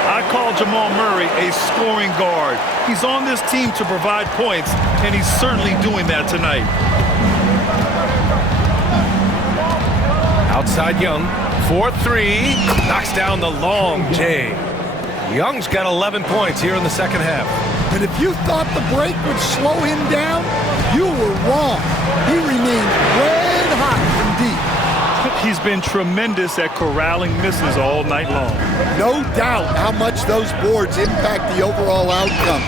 I call Jamal Murray a scoring guard. He's on this team to provide points, and he's certainly doing that tonight. Outside Young, 4-3, knocks down the long J. Young's got 11 points here in the second half. And if you thought the break would slow him down, you were wrong. He remained red hot from deep. He's been tremendous at corralling misses all night long. No doubt how much those boards impact the overall outcome.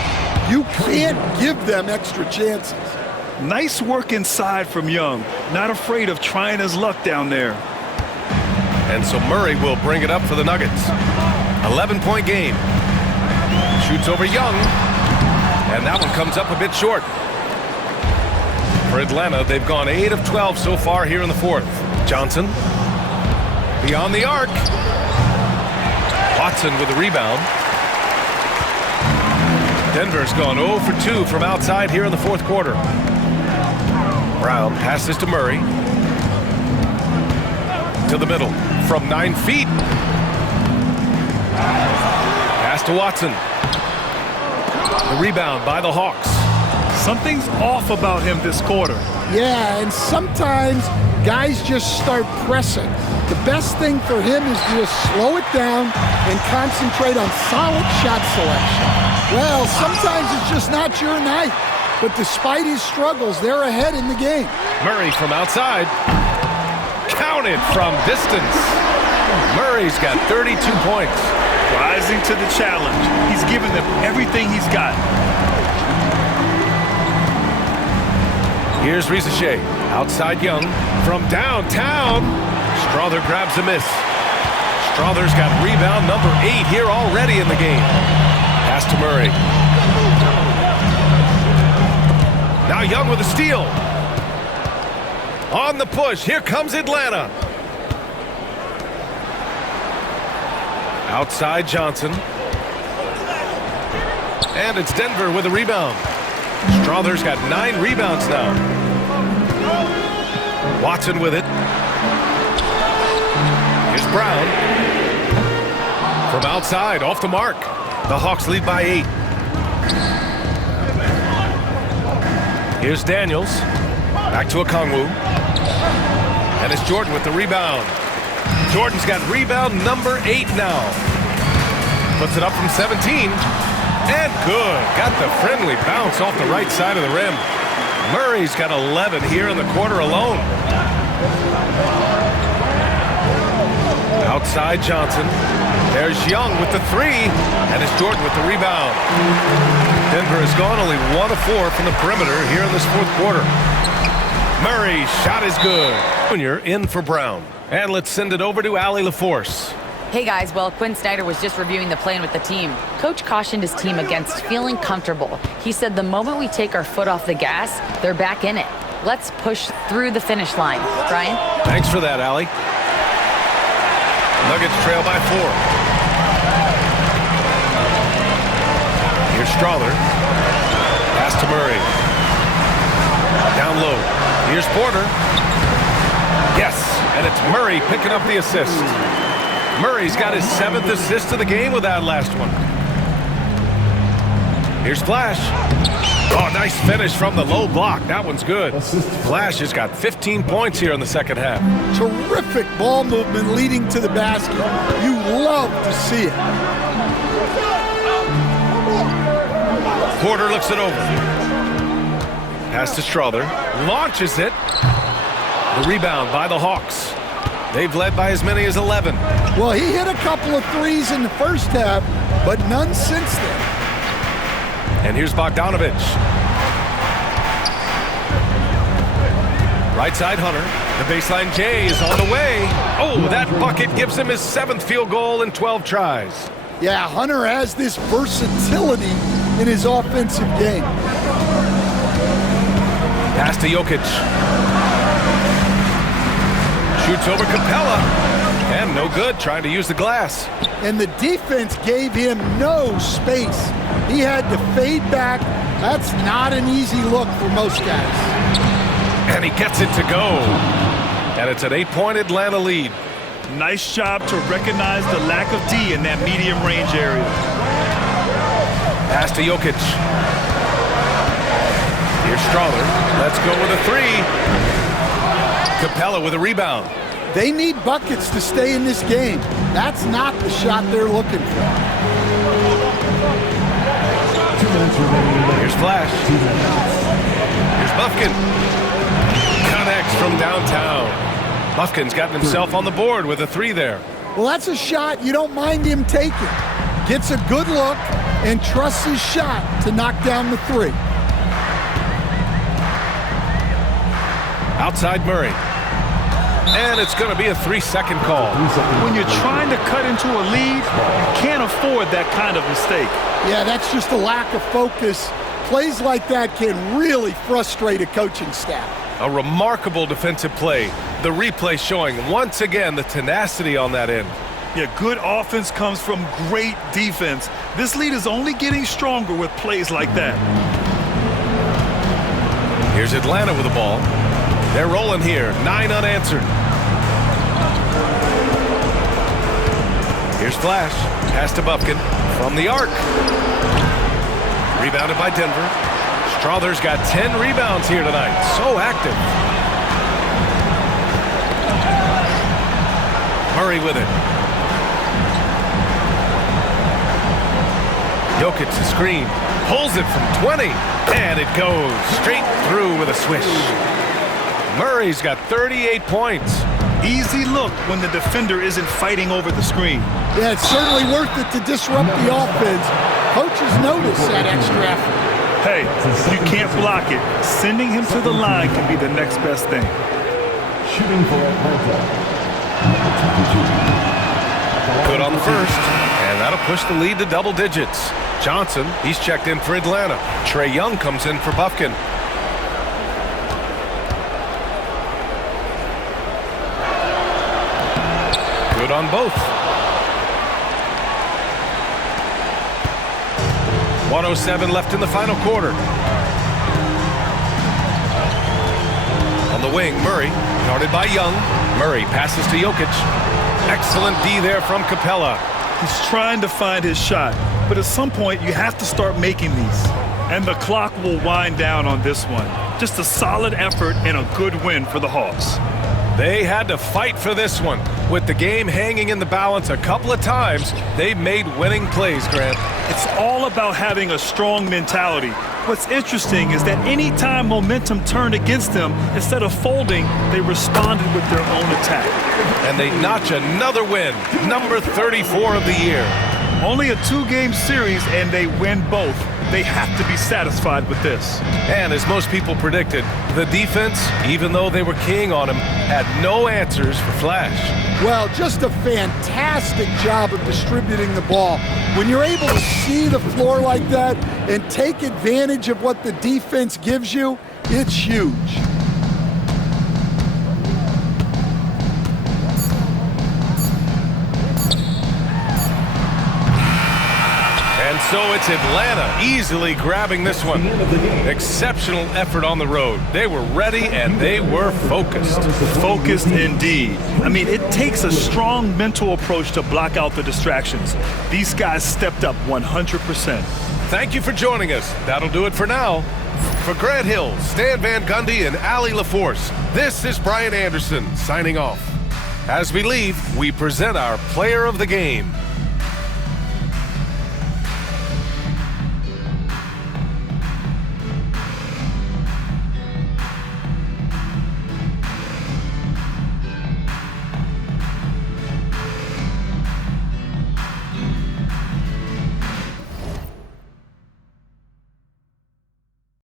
You can't give them extra chances. Nice work inside from Young. Not afraid of trying his luck down there. And so Murray will bring it up for the Nuggets. 11-point game. Shoots over Young. And that one comes up a bit short. For Atlanta, they've gone 8 of 12 so far here in the fourth. Johnson. Beyond the arc. Watson with the rebound. Denver's gone 0 for 2 from outside here in the fourth quarter. Brown passes to Murray. To the middle. From 9 feet. Pass to Watson. The rebound by the Hawks. Something's off about him this quarter. Yeah, and sometimes guys just start pressing. The best thing for him is to just slow it down and concentrate on solid shot selection. Well, sometimes it's just not your night. But despite his struggles, they're ahead in the game. Murray from outside. Counted from distance. Murray's got 32 points. Rising to the challenge. He's given them everything he's got. Here's Risache. Outside Young. From downtown. Strother grabs a miss. Strother's got rebound number 8 here already in the game. Pass to Murray. Now Young with a steal. On the push. Here comes Atlanta. Outside Johnson. And it's Denver with a rebound. Strother's got 9 rebounds now. Watson with it. Here's Brown. From outside, off the mark. The Hawks lead by 8. Here's Daniels. Back to Okongwu. And it's Jordan with the rebound. Jordan's got rebound number 8 now. Puts it up from 17. And good. Got the friendly bounce off the right side of the rim. Murray's got 11 here in the quarter alone. Outside Johnson. There's Young with the 3. And it's Jordan with the rebound. Denver has gone only 1 of 4 from the perimeter here in this fourth quarter. Murray's shot is good. Junior in for Brown. And let's send it over to Allie LaForce. Hey guys, well, Quinn Snyder was just reviewing the plan with the team. Coach cautioned his team against feeling comfortable. He said the moment we take our foot off the gas, they're back in it. Let's push through the finish line. Brian? Thanks for that, Allie. Nuggets trail by 4. Here's Strother. Pass to Murray. Down low. Here's Porter. Yes, and it's Murray picking up the assist. Murray's got his 7th assist of the game with that last one. Here's Flash. Oh, nice finish from the low block. That one's good. Flash has got 15 points here in the second half. Terrific ball movement leading to the basket. You love to see it. Porter looks it over. Pass to Strother. Launches it. The rebound by the Hawks. They've led by as many as 11. Well, he hit a couple of threes in the first half, but none since then. And here's Bogdanovich. Right side Hunter. The baseline J is on the way. Oh, that bucket gives him his 7th field goal in 12 tries. Yeah, Hunter has this versatility in his offensive game. Pass to Jokic. Shoots over Capella. And no good, trying to use the glass. And the defense gave him no space. He had to fade back. That's not an easy look for most guys. And he gets it to go. And it's an 8-point Atlanta lead. Nice job to recognize the lack of D in that medium range area. Pass to Jokic. Here's Strother. Let's go with a 3. Capella with a rebound. They need buckets to stay in this game. That's not the shot they're looking for. 2 minutes remaining. Here's Flash. Here's Buffkin. Connects from downtown. Buffkin's gotten himself on the board with a 3 there. Well, that's a shot you don't mind him taking. Gets a good look and trusts his shot to knock down the 3. Outside Murray. And it's going to be a 3-second call. When you're trying to cut into a lead, you can't afford that kind of mistake. Yeah, that's just a lack of focus. Plays like that can really frustrate a coaching staff. A remarkable defensive play. The replay showing once again the tenacity on that end. Yeah, good offense comes from great defense. This lead is only getting stronger with plays like that. Here's Atlanta with the ball. They're rolling here, 9 unanswered. Here's Flash, pass to Buffkin from the arc. Rebounded by Denver. Strother's got 10 rebounds here tonight, so active. Murray with it. Jokic the screen, pulls it from 20, and it goes straight through with a swish. Murray's got 38 points. Easy look when the defender isn't fighting over the screen. Yeah, it's certainly worth it to disrupt the offense. Coaches notice that extra effort. Hey, if you can't block it, sending him to the line can be the next best thing. Shooting for Atlanta. Number 22. Good on the first, and that'll push the lead to double digits. Johnson, he's checked in for Atlanta. Trae Young comes in for Buffkin. Good on both. 1:07 left in the final quarter. On the wing, Murray, guarded by Young. Murray passes to Jokic. Excellent D there from Capella. He's trying to find his shot, but at some point you have to start making these. And the clock will wind down on this one. Just a solid effort and a good win for the Hawks. They had to fight for this one. With the game hanging in the balance a couple of times, they made winning plays, Grant. It's all about having a strong mentality. What's interesting is that anytime momentum turned against them, instead of folding, they responded with their own attack. And they notch another win, number 34 of the year. Only a 2-game series, and they win both. They have to be satisfied with this. And as most people predicted, the defense, even though they were keying on him, had no answers for Flash. Well, just a fantastic job of distributing the ball. When you're able to see the floor like that and take advantage of what the defense gives you, it's huge. And so it's Atlanta easily grabbing this one. Exceptional effort on the road. They were ready and they were focused. Focused indeed. I mean, it takes a strong mental approach to block out the distractions. These guys stepped up 100%. Thank you for joining us. That'll do it for now. For Grant Hill, Stan Van Gundy, and Allie LaForce, this is Brian Anderson signing off. As we leave, we present our player of the game.